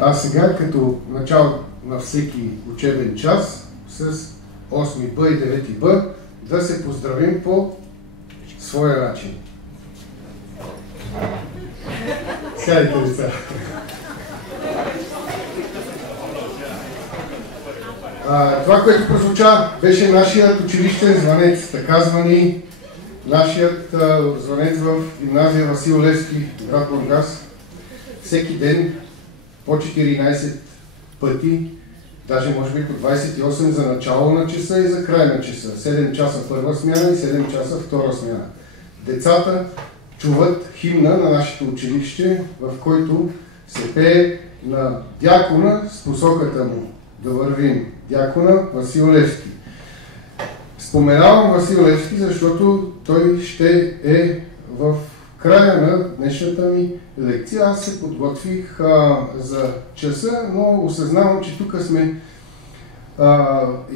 А сега, като начало на всеки учебен час, с 8Б и 9Б, да се поздравим по своя начин. Сядайте, деца. Това, което прозвуча, беше нашият училищен звънец, така звъни нашият звънец в гимназия Васил Левски, град Бургас. Всеки ден по 14 пъти, даже може би по 28 за начало на часа и за край на часа. 7 часа първа смяна и 7 часа втора смяна. Децата чуват химна на нашето училище, в който се пее на дякона с посоката му да вървим. Дякона Васил Левски. Споменавам Васил Левски, защото той ще е в края на днешната ми лекция. Аз се подготвих за часа, но осъзнавам, че тук сме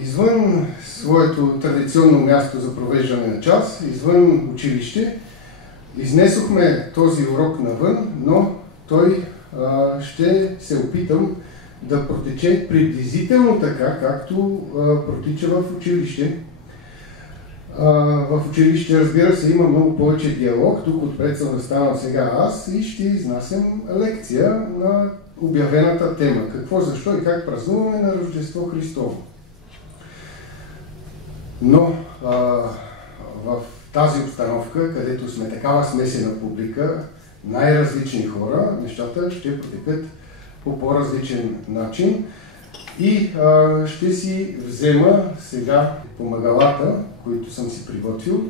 извън своето традиционно място за провеждане на час, извън училище. Изнесохме този урок навън, но той ще се опитам да протече приблизително така, както протича в училище. В училище, разбира се, има много повече диалог. Тук отпред съм застанал сега аз и ще изнасям лекция на обявената тема. Какво, защо и как празнуваме на Рождество Христово. Но в тази обстановка, където сме такава смесена публика, най-различни хора, нещата ще протекат по по-различен начин. И ще си взема сега помагалата, които съм си приготвил.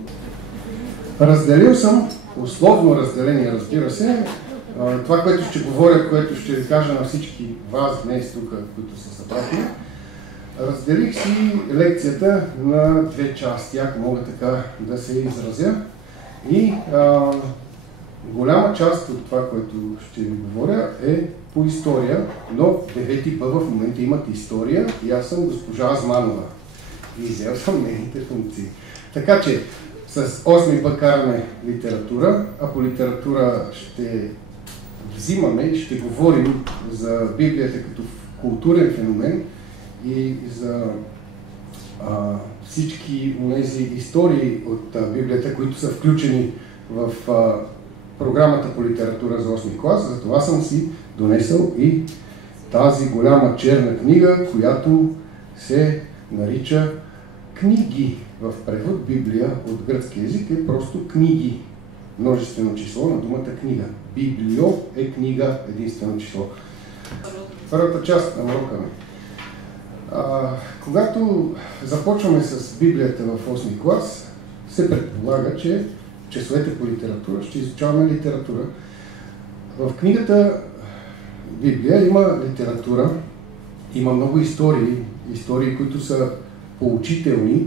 Разделил съм, условно разделение, разбира се, това, което ще говоря, което ще ви кажа на всички вас днес тук, които са събрани. Разделих си лекцията на две части, ако мога така да се изразя. И голяма част от това, което ще ви говоря, е по история, но 9Б в момента имат история и аз съм госпожа Азманова. И взел съм нейните функции. Така че с 8Б караме литература, а по литература ще взимаме и ще говорим за Библията като културен феномен и за всички тези истории от Библията, които са включени в програмата по литература за 8 клас. Затова съм си донесъл и тази голяма черна книга, която се нарича Книги. В превод Библия от гръцки език е просто книги. Множествено число на думата книга. Библио е книга, единствено число. Първата част на урока ми. Когато започваме с Библията в 8 клас, се предполага, че часовете по литература ще изучаваме литература. В книгата Библия има литература, има много истории, които са поучителни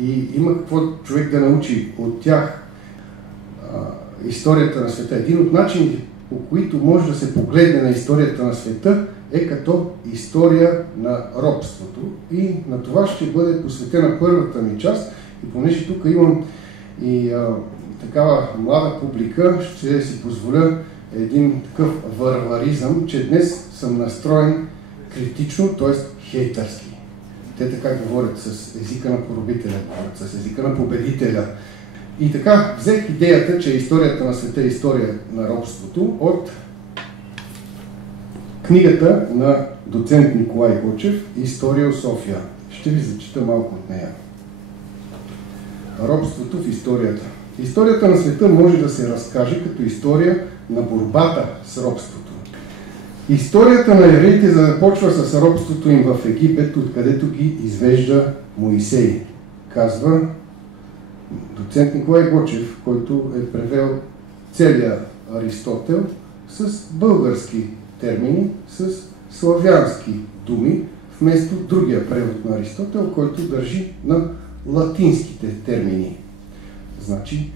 и има какво човек да научи от тях. Историята на света. Един от начините, по които може да се погледне на историята на света, е като история на робството. И на това ще бъде посветена първата ми част. И понеже тук имам и такава млада публика, ще си позволя един такъв варваризъм, че днес съм настроен критично, т.е. хейтърски. Те така говорят с езика на поробителя, говорят с езика на победителя. И така взех идеята, че историята на света е история на робството от книгата на доцент Николай Гочев "История София". Ще ви зачита малко от нея. Робството в историята. Историята на света може да се разкаже като история на борбата с робството. Историята на евреите започва с робството им в Египет, откъдето ги извежда Моисей, казва доцент Николай Гочев, който е превел целия Аристотел с български термини, с славянски думи, вместо другия превод на Аристотел, който държи на латинските термини. Значи,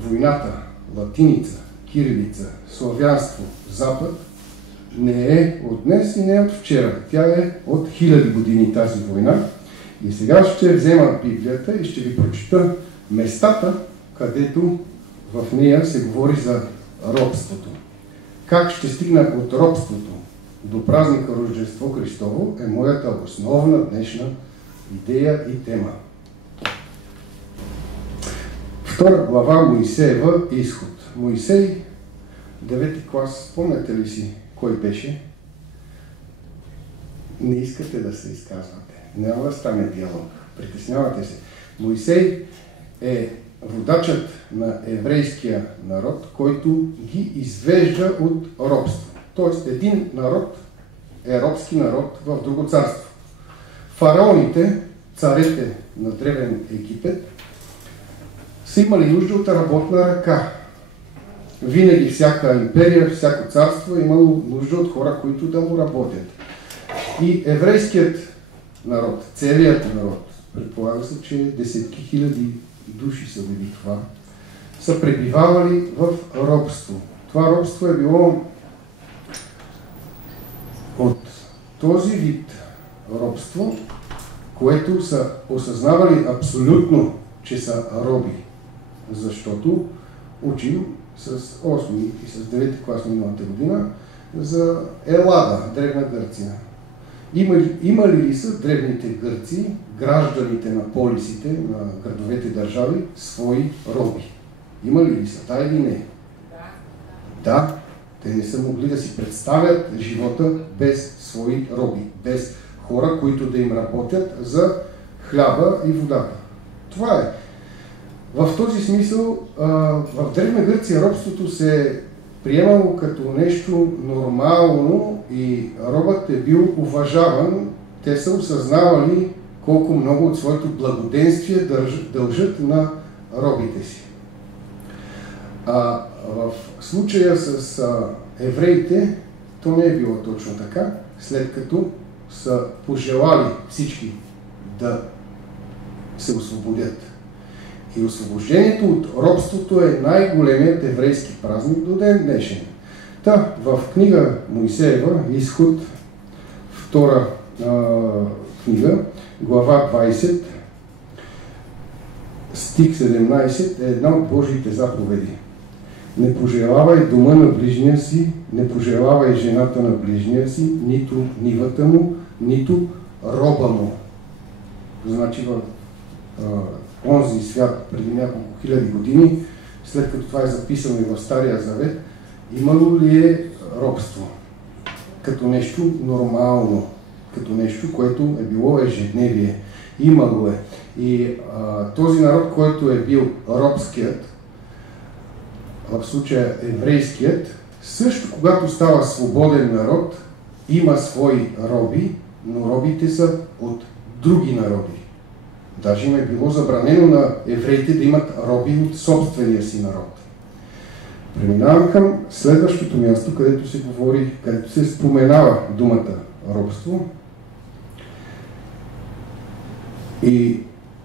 войната, латиница, кирилица, славянство, запад не е от днес и не е от вчера. Тя е от 1000 години тази война. И сега ще взема Библията и ще ви прочита местата, където в нея се говори за робството. Как ще стигна от робството до празника Рождество Христово е моята основна днешна идея и тема. 2 глава Моисеева изход. Моисей, 9 клас, спомняте ли си кой беше? Не искате да се изказвате. Няма да стане диалог. Притеснявате се. Моисей е водачът на еврейския народ, който ги извежда от робство. Тоест един народ е робски народ в друго царство. Фараоните, царете на древен Египет, са имали нужда от работна ръка. Винаги всяка империя, всяко царство е имало нужда от хора, които да му работят. И еврейският народ, целият народ, предполага се, че десетки хиляди души са били това, са пребивавали в робство. Това робство е било от този вид робство, което са осъзнавали абсолютно, че са роби. Защото учим с 8 и с 9 клас миналата година за Елада, Древна Гърция. Имали ли са древните гърци, гражданите на полисите, на градовете държави, свои роби? Имали ли са? Да или не? Да. Те не са могли да си представят живота без свои роби, без хора, които да им работят за хляба и водата. Това е. В този смисъл, в Древна Гърция робството се е приемало като нещо нормално и робът е бил уважаван. Те са осъзнавали колко много от своето благоденствие дължат на робите си. В случая с евреите, то не е било точно така, след като са пожелали всички да се освободят. И освобождението от робството е най-големият еврейски празник до ден днешен. Та, в книга Моисеева, Изход, 2 книга, глава 20, стих 17 е една от Божиите заповеди. Не пожелавай дома на ближния си, не пожелавай жената на ближния си, нито нивата му, нито роба му. Значи в онзи свят преди няколко хиляди години, след като това е записано и в Стария Завет, имало ли е робство? Като нещо нормално, като нещо, което е било ежедневие. Имало е. И този народ, който е бил робският, в случая еврейският, също когато става свободен народ, има свои роби, но робите са от други народи. Даже им е било забранено на евреите да имат роби от собствения си народ. Преминавам към следващото място, където се говори, където се споменава думата робство. И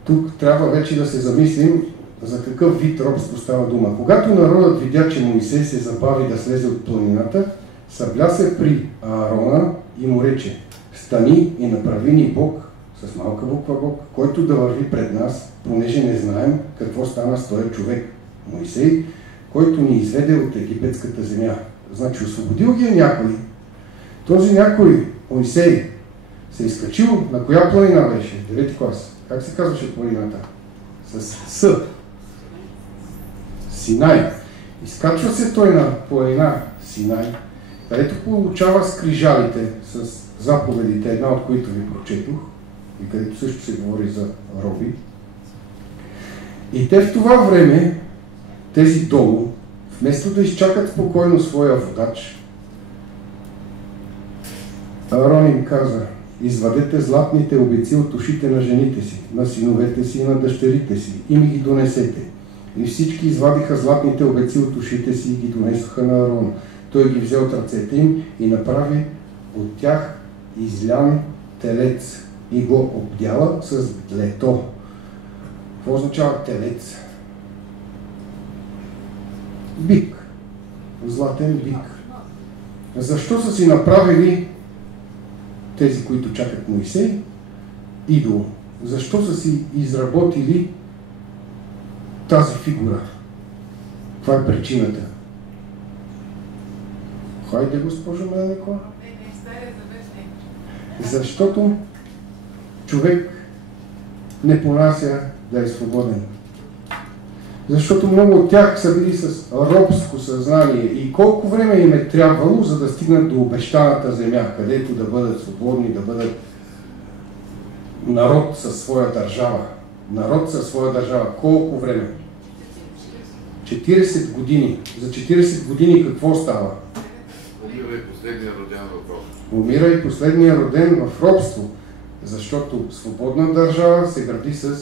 тук трябва вече да се замислим за какъв вид робство става дума. Когато народът видя, че Моисей се забави да слезе от планината, събля се при Аарона и му рече: стани и направи ни Бог, с малка буква Бог, който да върви пред нас, понеже не знаем какво стана с този човек, Моисей, който ни изведе от египетската земя. Значи освободил ги е някой. Този някой, Моисей, се изкачил на коя планина беше? 9 клас. Как се казваше планината? С Синай. Изкачва се той на планина Синай, където получава скрижалите с заповедите, една от които ви прочетох, и където също се говори за роби. И те в това време, тези долу, вместо да изчакат спокойно своя водач, Аарон им каза: извадете златните обици от ушите на жените си, на синовете си и на дъщерите си и ми ги донесете. И всички извадиха златните обеци от ушите си и ги донесоха на Арон. Той ги взе от ръцете им и направи от тях излян телец и го обдяла с длето. Какво означава телец? Бик. Златен бик. Защо са си направили тези, които чакат Моисей, идол? Защо са си изработили тази фигура? Това е причината. Хайде, госпожо Мелнико. Защото човек не понася да е свободен. Защото много от тях са били с робско съзнание и колко време им е трябвало, за да стигнат до обещаната земя, където да бъдат свободни, да бъдат народ със своя държава. Народ със своя държава. Колко време? 40 години. За 40 години какво става? Умира и последния роден в робство. Умира и последния роден в робство, защото свободна държава се гради с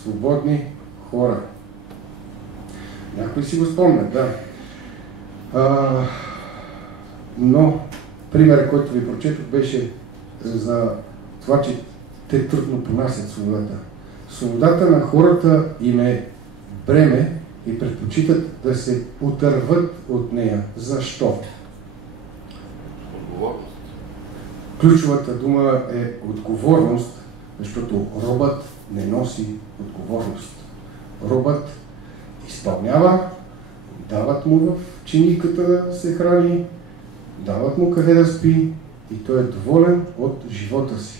свободни хора. Някой си го спомня, да. Но примерът, който ви прочетох, беше за това, че те трудно понасят свободата. Свободата на хората им е бреме и предпочитат да се отърват от нея. Защо? Отговорност. Ключовата дума е отговорност, защото робът не носи отговорност. Робът изпълнява, дават му в чиниката да се храни, дават му къде да спи и той е доволен от живота си.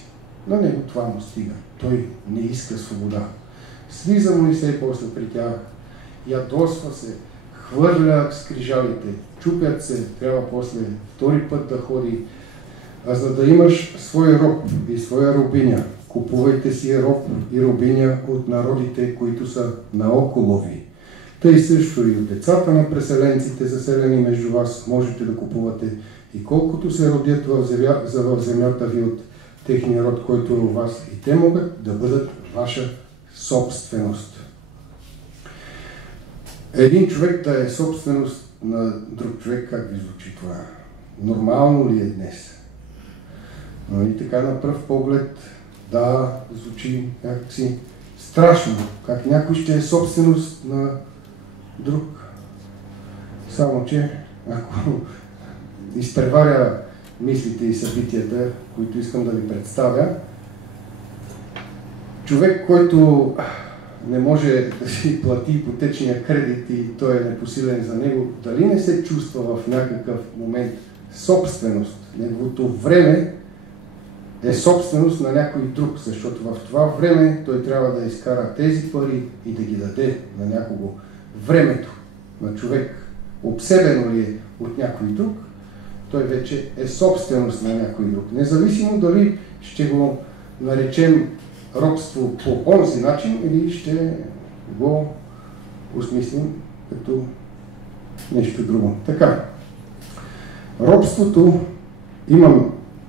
На него това му стига. Той не иска свобода. Слиза Моисей после при тях, ядосва се, хвърля скрижалите, чупят се, трябва после втори път да ходи. А за да имаш свой роб и своя робиня, купувайте си роб и робиня от народите, които са наоколо ви. Тъй също и от децата на преселенците, заселени между вас, можете да купувате и колкото се родят в земята ви от техния род, който е у вас, и те могат да бъдат ваша собственост. Един човек да е собственост на друг човек, как ви звучи това? Нормално ли е днес? Но и така на пръв поглед, да, звучи някакси страшно, как някой ще е собственост на друг. Само че, ако изпреваря мислите и събитията, които искам да ви представя, човек, който не може да си плати ипотечния кредит и той е непосилен за него, дали не се чувства в някакъв момент собственост? Неговото време е собственост на някой друг, защото в това време той трябва да изкара тези пари и да ги даде на някого. Времето на човек обсебено ли е от някой друг, той вече е собственост на някой друг. Независимо дали ще го наречем робство по онзи начин или ще го осмислим като нещо друго. Така, робството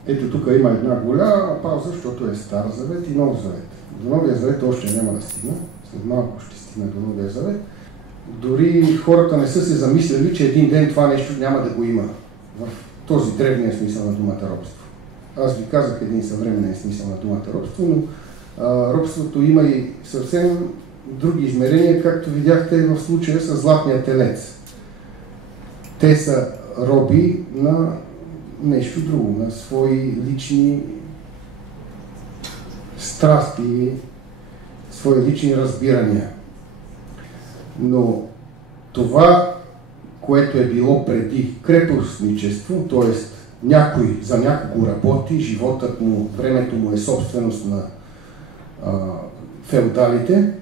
ето тук има една голяма пауза, защото е Стар завет и Нов завет. До Новия завет още няма да стигна, след малко ще стигна до Новия завет. Дори хората не са се замислили, че един ден това нещо няма да го има в този древния смисъл на думата робство. Аз ви казах един съвременен смисъл на думата робство, но робството има и съвсем други измерения, както видяхте в случая с златния телец. Те са роби на нещо друго, на свои лични страсти, свои лични разбирания. Но това, което е било преди крепостничество, т.е. някой за някого работи, животът му, времето му е собственост на феодалите,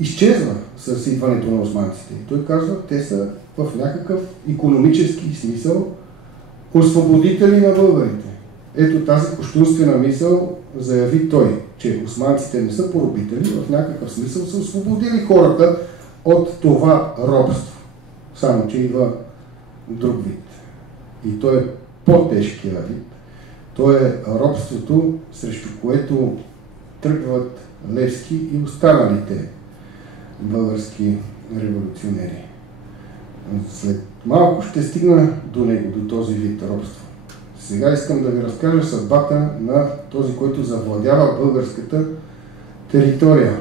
изчезва с идването на османците. И той казва, те са в някакъв икономически смисъл освободители на българите. Ето тази кощунствена мисъл заяви той, че османците не са поробители, в някакъв смисъл са освободили хората от това робство. Само, че идва друг вид. И той е по-тежкия вид. То е робството, срещу което тръгват Левски и останалите български революционери. След малко ще стигна до него, до този вид робство. Сега искам да ви разкажа съдбата на този, който завладява българската територия.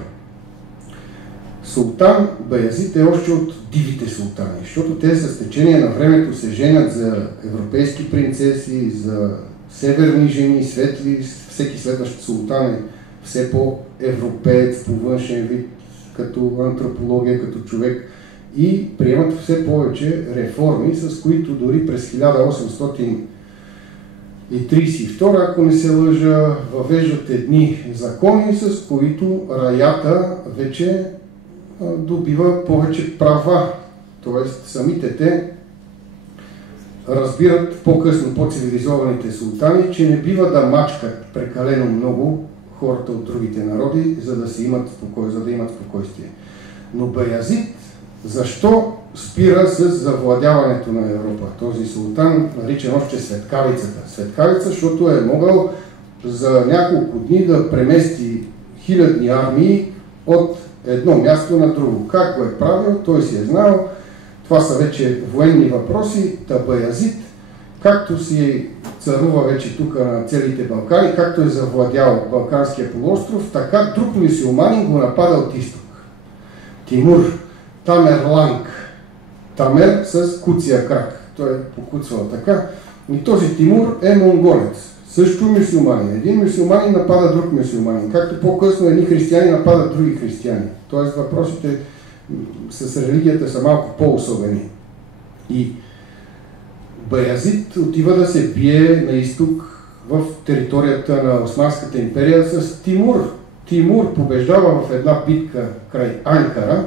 Султан Баязид е още от дивите султани, защото те с течение на времето се женят за европейски принцеси, за северни жени, светли. Всеки следващ султан е все по-европеец, по външен вид, като антропология, като човек, и приемат все повече реформи, с които дори през 1832, ако не се лъжа, въвеждат едни закони, с които раята вече добива повече права. Тоест самите те разбират по-късно по-цивилизованите султани, че не бива да мачкат прекалено много хората от другите народи, за да имат спокойствие. Но Баязид защо спира с завладяването на Европа? Този султан, наричан още Светкавицата. Светкавица, защото е могъл за няколко дни да премести хилядни армии от едно място на друго. Как го е правил, той си е знал. Това са вече военни въпроси. Та Баязид, както си царува вече тук на целите Балкани, както е завладял Балканския полуостров, така друг мюсюлманин го напада от изток. Тимур Тамерланг. Тамер с куция крак. Той е покуцвал така. И този Тимур е монголец. Също мюсюлманин. Един мюсюлманин напада друг мюсюлманин. Както по-късно едни християни нападат други християни. Тоест въпросите с религията са малко по-особени. И Баязид отива да се бие на изток в територията на Османската империя с Тимур. Тимур побеждава в една битка край Анкара,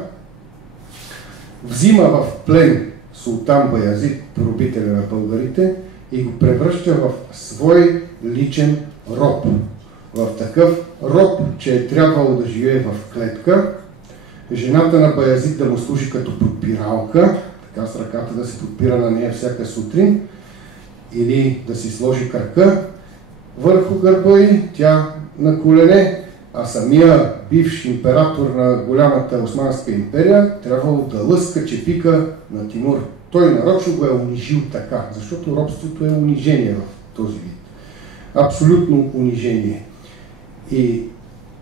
взима в плен султан Баязид, поробителя на българите, и го превръща в свой личен роб. В такъв роб, че е трябвало да живее в клетка, жената на Баязид да му служи като подпиралка, така с ръката да се подпира на нея всяка сутрин, или да си сложи крака върху гърба й, тя на колене, а самия бивш император на голямата Османска империя трябвало да лъска чепика на Тимур. Той нарочно го е унижил така, защото робството е унижение в този вид. Абсолютно унижение. И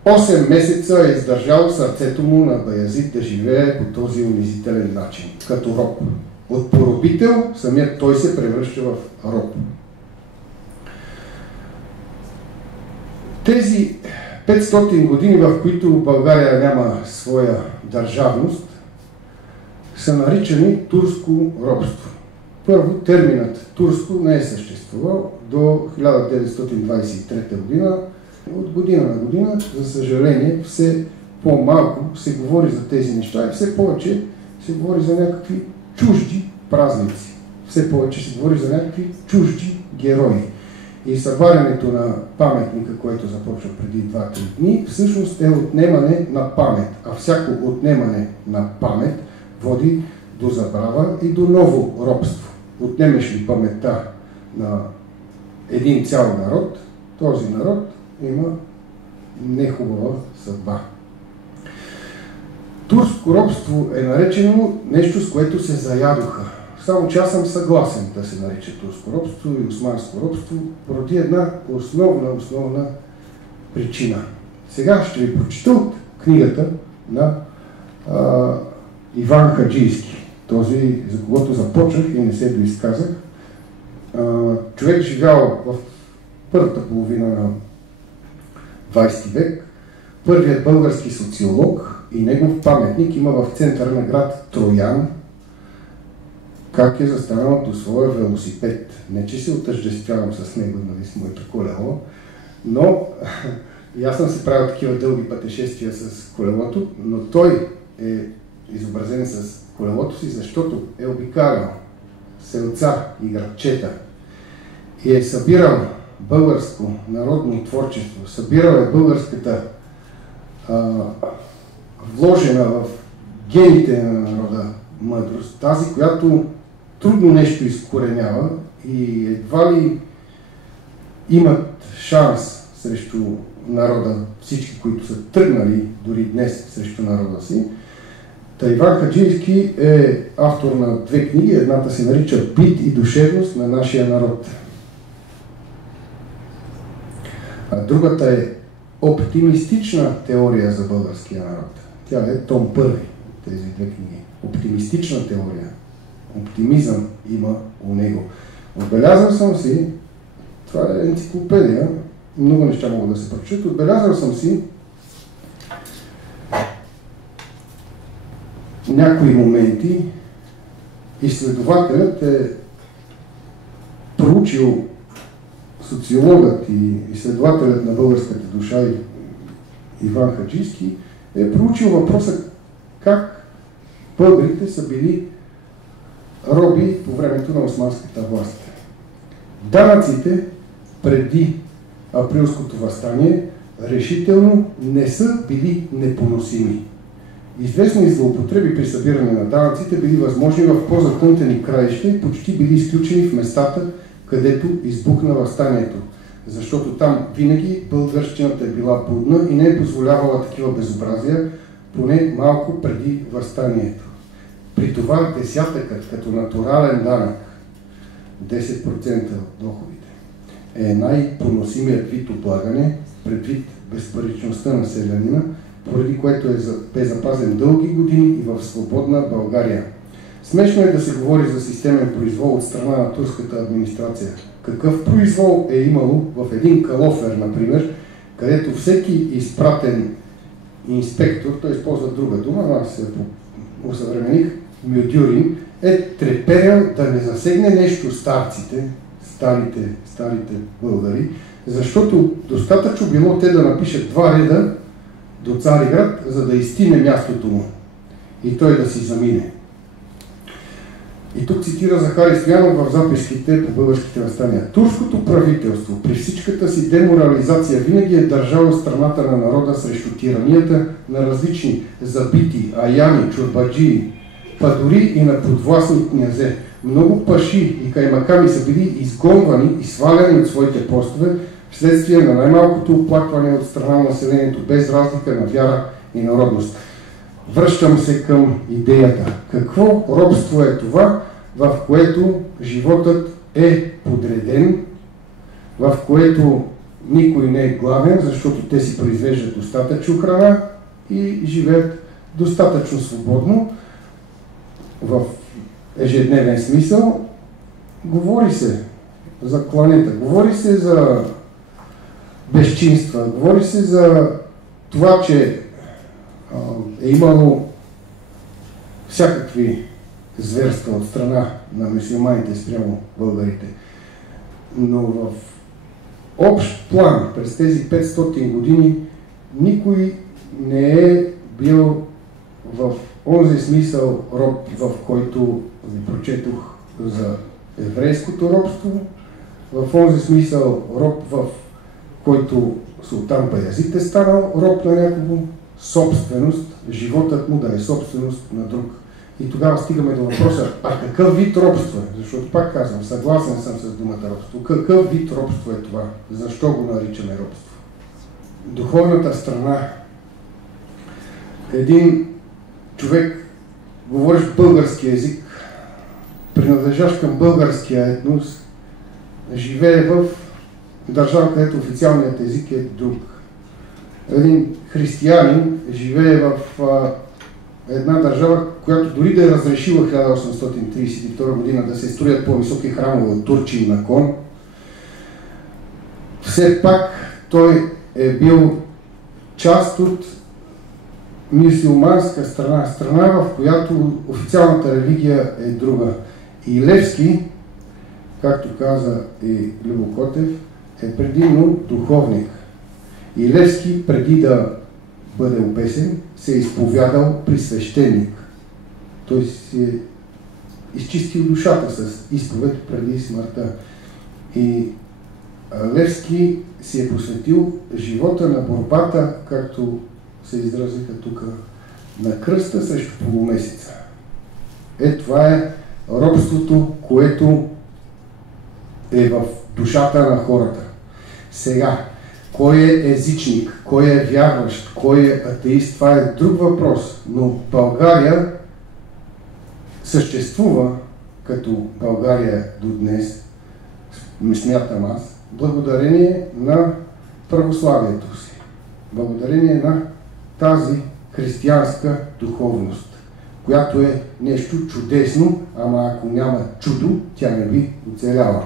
8 месеца е издържал сърцето му на Баязид да живее по този унизителен начин, като роб. От поробител самият той се превръща в роб. Тези 500 години, в които България няма своя държавност, са наричани турско робство. Първо, терминът турско не е съществувал до 1923 година. От година на година, за съжаление, все по-малко се говори за тези неща и все повече се говори за някакви чужди празници. Все повече се говори за някакви чужди герои. И събарянето на паметника, което започва преди 2-3 дни, всъщност е отнемане на памет. А всяко отнемане на памет води до забрава и до ново робство. Отнемеш ли паметта на един цял народ, този народ има нехубава съдба. Турско робство е наречено нещо, с което се заядоха. Само че аз съм съгласен да се нарича турско робство и османско робство поради една основна причина. Сега ще ви прочита от книгата на Иван Хаджийски, този, за когото започнах и не се доизказах. Човек живял в първата половина на 20 век, първият български социолог, и негов паметник има в центъра на град Троян, как е застанал до своя велосипед. Не че се отъждествявам с него, нали, с моето колело, но и аз съм си правил такива дълги пътешествия с колелото, но той е изобразен с колелото си, защото е обикалял селца и градчета и е събирал българско народно творчество, събирал е българската вложена в гените на народа мъдрост, тази, която трудно нещо изкоренява и едва ли имат шанс срещу народа, всички, които са тръгнали дори днес срещу народа си, Иван Хаджийски е автор на две книги. Едната се нарича "Бит и душевност на нашия народ", а другата е "Оптимистична теория за българския народ". Тя е том първи, тези две книги. Оптимистична теория. Оптимизъм има у него. Отбелязал съм си, това е енциклопедия, много неща могат да се прочитат, отбелязал съм си някои моменти. Изследователят е проучил, социологът и изследователят на българската душа Иван Хаджийски е проучил въпроса как българите са били роби по времето на османската власт. Данъците преди априлското въстание решително не са били непоносими. Известни злоупотреби при събиране на данъците били възможни в по-затънтени краища и почти били изключени в местата, където избухна въстанието, защото там винаги българщината е била будна и не е позволявала такива безобразия, поне малко преди въстанието. При това десятъкът като натурален данък, 10% от доходите, е най-поносимият вид облагане, предвид безпаричността на селянина, поради което бе запазен дълги години и в свободна България. Смешно е да се говори за системен произвол от страна на турската администрация. Какъв произвол е имало в един калофер, например, където всеки изпратен инспектор, той използва друга дума, аз се усъвремених, мюдюрин, е треперял да не засегне нещо старците, старите българи, защото достатъчно било те да напишат 2 реда до Цариград, за да изтине мястото му и той да си замине. И тук цитира Захари Стоянов в записките по българските въстания. Турското правителство при всичката си деморализация винаги е държало страната на народа срещу тиранията на различни забити, аяни, чурбаджии, па дори и на подвластни князе. Много паши и каймаками са били изгонвани и сваляни от своите постове вследствие на най-малкото оплакване от страна на населението, без разлика на вяра и народност. Връщам се към идеята. Какво робство е това, в което животът е подреден, в което никой не е главен, защото те си произвеждат достатъчно храна и живеят достатъчно свободно в ежедневен смисъл. Говори се за кланета, говори се за безчинства, говори се за това, че е имало всякакви зверства от страна на мюсюлманите спрямо българите. Но в общ план през тези 500 години никой не е бил в онзи смисъл роб, в който ви прочетох за еврейското робство, в онзи смисъл роб, в който Султан Баязид е станал роб на някого, собственост, животът му да е собственост на друг. И тогава стигаме до въпроса, а какъв вид робство е? Защото пак казвам, съгласен съм с думата робство. Какъв вид робство е това? Защо го наричаме робство? Духовната страна. Един човек, говорещ български език, принадлежащ към българския етнос, живее в държава, където официалният език е друг. Един християнин живее в една държава, която дори да е разрешила 1832 година да се строят по-високи храмове от Турчин на кон, все пак той е бил част от мюсюлманска страна, страна, в която официалната религия е друга. И Левски, както каза и Любо Котев, е предимно духовник. И Левски, преди да бъде обесен, се е изповядал при свещеник. Той си е изчистил душата с изповед преди смъртта. И Левски си е посветил живота на борбата, както се изразиха тук, на кръста срещу полумесеца. Това е робството, което е в душата на хората. Сега, Кой е езичник, кой е вярващ, кой е атеист, това е друг въпрос. Но България съществува като България до днес, смятам аз, благодарение на православието си. Благодарение на тази християнска духовност, която е нещо чудесно, ама ако няма чудо, тя не би оцеляла.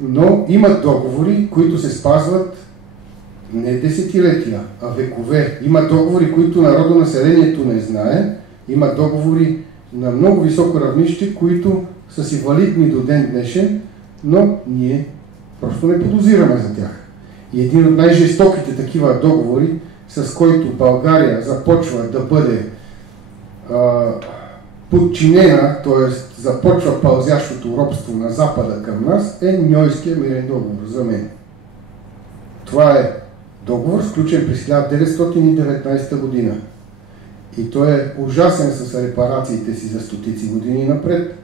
Но има договори, които се спазват не десетилетия, а векове. Има договори, които народонаселението не знае. Има договори на много високо равнище, които са си валидни до ден днешен, но ние просто не подозираме за тях. И един от най-жестоките такива договори, с който България започва да бъде подчинена, т.е. започва пълзящото робство на Запада към нас, е Ньойския мирен договор за мен. Това е договор, сключен през 1919 година. И той е ужасен с репарациите си за стотици години напред.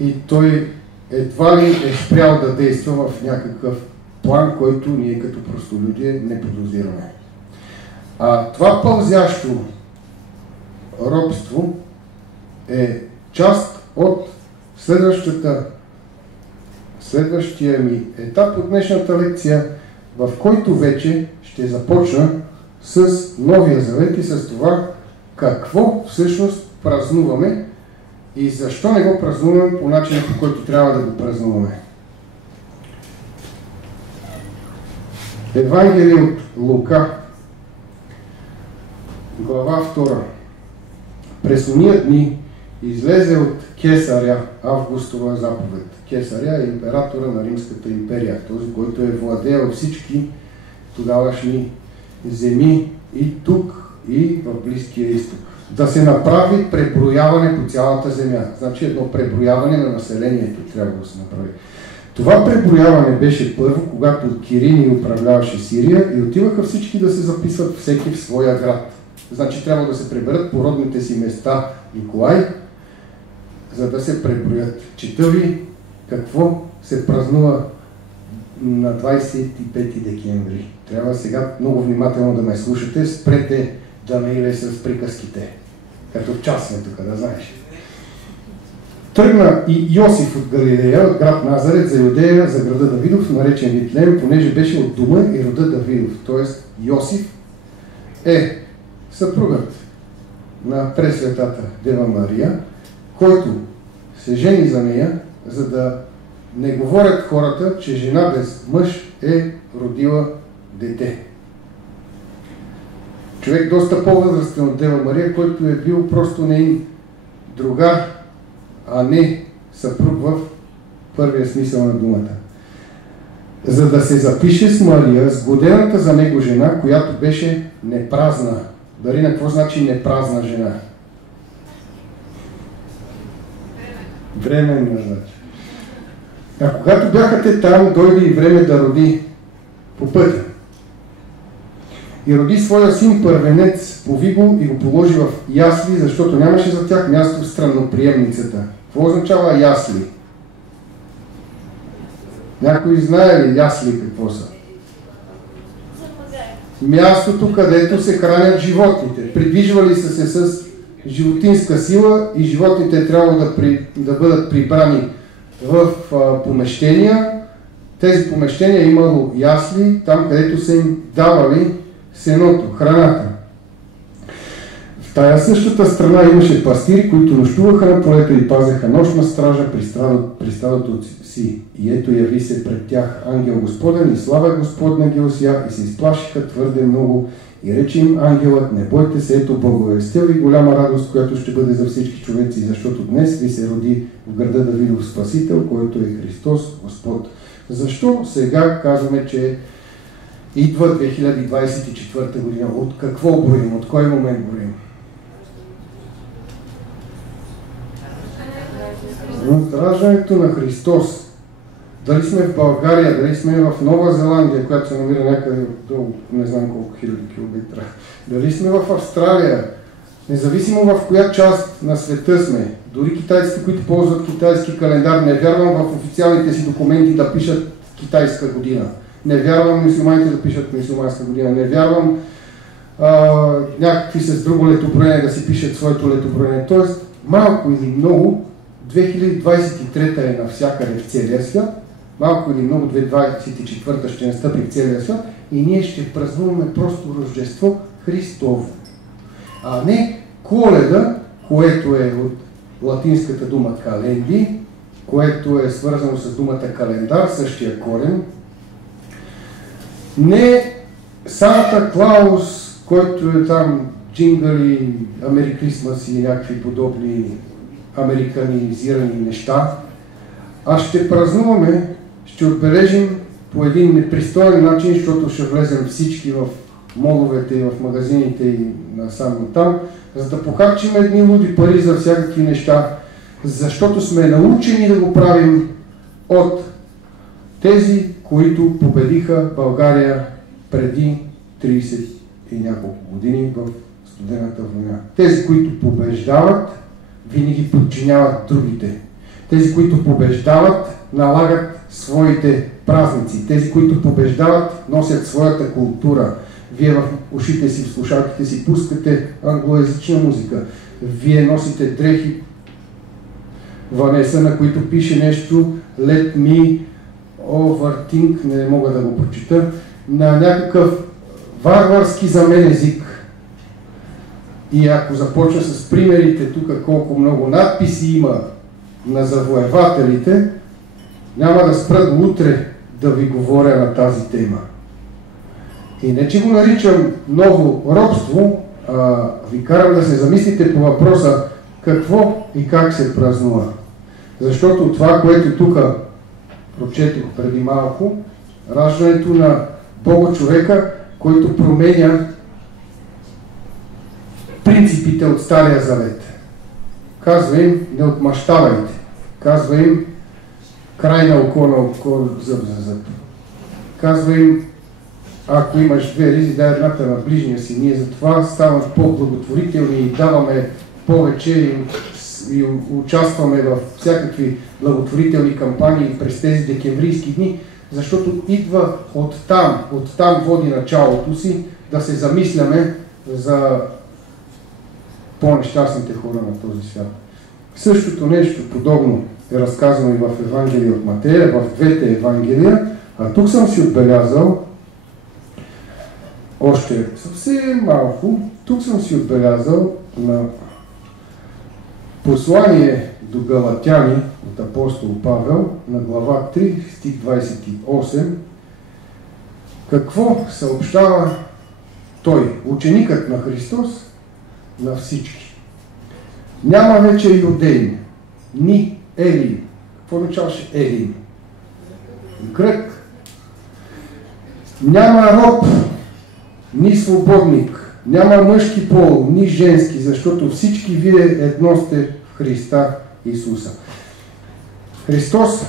И той едва ли е спрял да действа в някакъв план, който ние като простолюдие не подозираме. Това пълзящо робство е част от следващия ми етап от днешната лекция, в който вече ще започна с Новия Завет и с това какво всъщност празнуваме и защо не го празнуваме по начина, по който трябва да го празнуваме. Евангелие от Лука, глава 2. През ония дни излезе от Кесаря Августова заповед. Кесаря е императора на Римската империя, този, който е владеел всички тогавашни земи и тук, и в Близкия изток. Да се направи преброяване по цялата земя. Значи едно преброяване на населението трябва да се направи. Това преброяване беше първо, когато Кирини управляваше Сирия и отиваха всички да се записват всеки в своя град. Значи трябва да се преберат по родните си места Николай, за да се преброят. Чета ви какво се празнува на 25 декември. Трябва сега много внимателно да ме слушате, спрете да ме иле с приказките. Като в час сме тук, да знаеш. Тръгна и Йосиф от Галилея, от град Назарет, за Юдея, за града Давидов, наречен Витлеем, понеже беше от дома и рода Давидов. Тоест Йосиф е съпругът на Пресветата Дева Мария, който се жени за нея, за да не говорят хората, че жена без мъж е родила дете. Човек доста по-възрастен от Дева Мария, който е бил просто нейн другар, а не съпруг в първия смисъл на думата. За да се запише с Мария, сгодената за него жена, която беше непразна. Дали на какво значи непразна жена? Временна, значи. А когато бяха те там, дойде и време да роди по пътя. И роди своя син първенец, пови го и го положи в ясли, защото нямаше за тях място в странноприемницата. Какво означава ясли? Някой знае ли ясли какво са? Мястото, където се хранят животните. Придвижвали са се с животинска сила и животните трябва да бъдат прибрани в помещения. Тези помещения имало ясли, там където са им давали сеното, храната. В тая същата страна имаше пастири, които нощуваха на полето и пазеха нощна стража при стадото си. И ето яви се пред тях ангел Господен и слава Господна ги осия и се изплашиха твърде много. И рече им ангелът: не бойте се, ето благовестил ви голяма радост, която ще бъде за всички човеци, защото днес ви се роди в града Давидов Спасител, който е Христос Господ. Защо сега казваме, че идва 2024 година? От какво броим? От кой момент броим? От раждането на Христос. Дали сме в България, дали сме в Нова Зеландия, която се намира някъде долу, не знам колко хиляди километра, дали сме в Австралия, независимо в коя част на света сме, дори китайците, които ползват китайски календар, не вярвам в официалните си документи да пишат китайска година. не вярвам мюсюлманите да пишат мюсюлманска година, не вярвам някакви с друго летоброение да си пишат своето летоброение. Тоест, малко или много, 2023 е навсякъде в целия свят, малко или много 2024 ще настъпи в целия свят и ние ще празнуваме просто Рождество Христово. А не Коледа, което е от латинската дума календи, което е свързано с думата календар, същия корен. Не Санта Клаус, който е там джингали, Амери Крисмас и някакви подобни американизирани неща, а ще празнуваме, ще отбележим по един непристоен начин, защото ще влезем всички в моловете и в магазините и насам там, за да похарчим едни луди пари за всякакви неща, защото сме научени да го правим от тези, които победиха България преди 30 и няколко години в студената война. Тези, които побеждават, винаги подчиняват другите. Тези, които побеждават, налагат своите празници. Тези, които побеждават, носят своята култура. Вие в ушите си, в слушалките си пускате англоязична музика. Вие носите дрехи Ванеса, на които пише нещо Let me overthink, не мога да го прочита, на някакъв варварски за мен език. И ако започна с примерите тук, колко много надписи има на завоевателите, няма да спра до утре да ви говоря на тази тема. И не че го наричам ново робство, ви карам да се замислите по въпроса какво и как се празнува. Защото това, което тук прочетох преди малко, раждането на Бога човека, който променя принципите от Стария Завет. Казва им, не отмъщавайте. Казва им, край на око, зъб за зъб. Казва им, ако имаш две ризи, дай едната на ближния си. Ние затова ставаме по-благотворителни и даваме повече и участваме в всякакви благотворителни кампании през тези декемврийски дни, защото идва оттам води началото си да се замисляме за по-нещастните хора на този свят. Същото нещо подобно е разказано и в Евангелие от Матея, в двете Евангелия, а тук съм си отбелязал още съвсем малко, тук съм си отбелязал на послание до Галатяни от апостол Павел на глава 3, стих 28, какво съобщава той, ученикът на Христос, на всички. Няма вече юдеин, ни елин. Какво означаваше елин? Грък. Няма роб, ни свободник, няма мъжки пол, ни женски, защото всички вие едно сте в Христа Исуса. Христос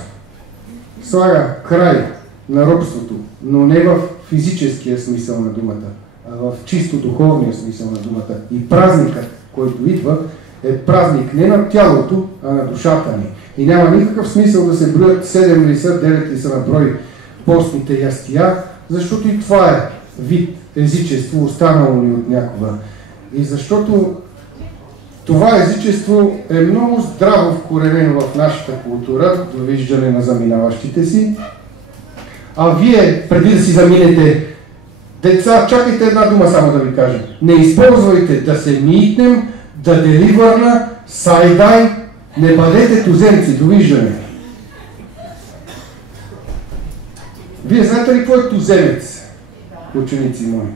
слага край на робството, но не в физическия смисъл на думата, а в чисто духовния смисъл на думата. И празникът, който идва, е празник не на тялото, а на душата ни. И няма никакъв смисъл да се броят 7 ли са, 9 ли са на брой постните ястия, защото и това е вид езичество, останало ни от някога. И защото това езичество е много здраво вкоренено в нашата култура, до виждане на заминаващите си. А вие, преди да си заминете, деца, чакайте една дума само да ви кажа. Не използвайте да се митнем, да деливърна, сайдай, не бъдете туземци, довиждане. Вие знаете ли какво е туземец, ученици мои?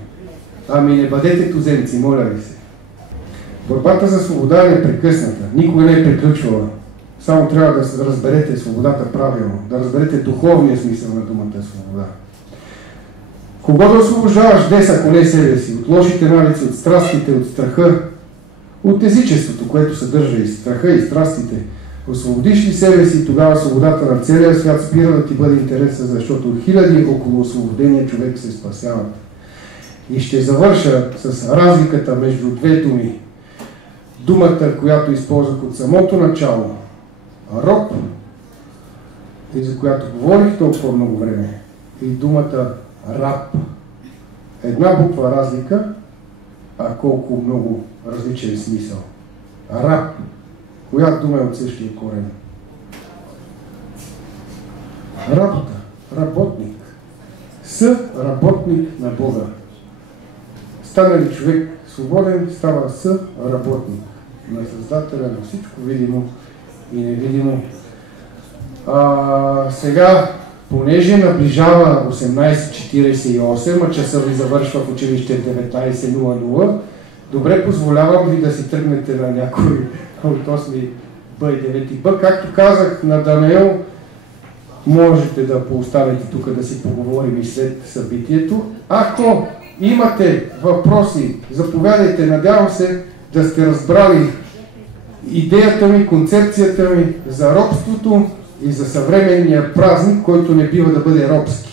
Ами не бъдете туземци, моля ви се. Борбата за свобода е непрекъсната, никога не е приключвала. Само трябва да разберете свободата правилно, да разберете духовния смисъл на думата свобода. Кого да освобождаваш днес, ако не себе си? От лошите навици, от страстите, от страха, от езичеството, което съдържа и страха, и страстите. Освободиш ли себе си, тогава свободата на целия свят спира да ти бъде интереса, защото хиляди около освободения човек се спасяват. И ще завърша с разликата между две думи. Думата, която използвах от самото начало, роб, и за която говорих толкова много време, и думата раб. Една буква разлика, а колко много различен смисъл. Раб. Коя дума е от същия корен? Работа. Работник. Съработник на Бога. Стана ли човек свободен, става съработник на Създателя на всичко видимо и невидимо. Сега, понеже наближава 18:48, а часа ви завършва в училище 19:00, добре позволявам ви да си тръгнете на някой от 8 Б и 9 Б. Както казах на Даниел, можете да поостанете тук да си поговорим и след събитието. Ако имате въпроси, заповядайте. Надявам се да сте разбрали идеята ми, концепцията ми за робството и за съвременния празник, който не бива да бъде робски.